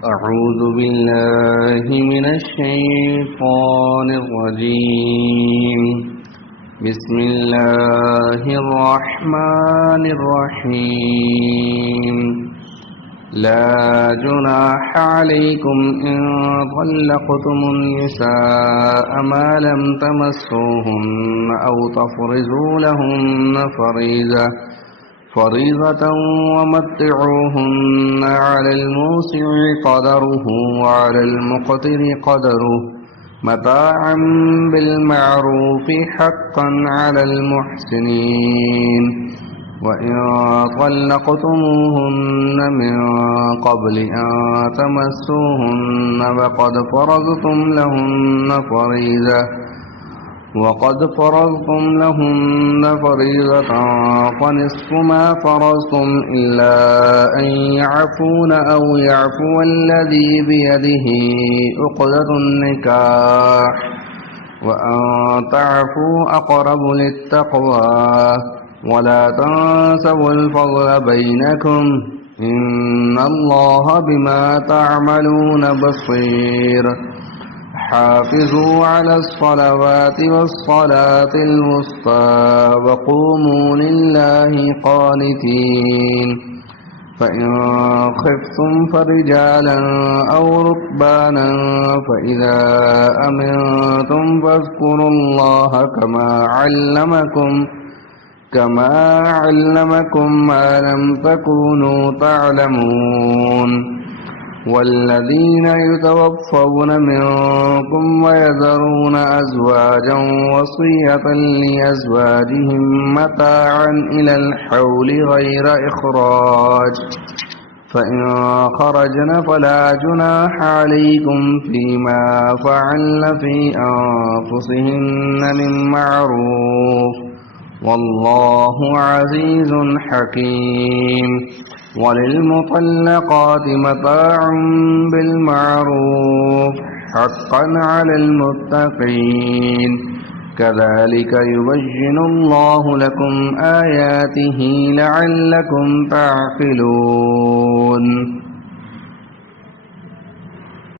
أعوذ بالله من الشيطان الرجيم. بسم الله الرحمن الرحيم. لا جناح عليكم إن طلقتم النساء ما لم تمسوهن أو تفرضوا لهن فريضة ومتعوهن على الموسع قدره وعلى المقتر قدره متاعا بالمعروف حقا على المحسنين. وإن طلقتموهن من قبل أن تمسوهن وقد فرضتم لهن فريضة فنصف ما فرضتم إلا أن يعفون أو يعفو الذي بيده عقدة النكاح وأن تعفوا أقرب للتقوى ولا تنسوا الفضل بينكم إن الله بما تعملون بصير. حافظوا على الصلوات والصلاة الوسطى وقوموا لله قانتين. فإن خفتم فرجالا أو ركبانا فإذا أمنتم فاذكروا الله كما علمكم ما لم تكونوا تعلمون. والذين يتوفون منكم ويذرون أزواجا وصية لأزواجهم متاعا إلى الحول غير إخراج فإن خرجن فلا جناح عليكم فيما فعلن في أنفسهن من معروف والله عزيز حكيم. وللمطلقات متاع بالمعروف حقا على المتقين. كذلك يبين الله لكم آياته لعلكم تعقلون.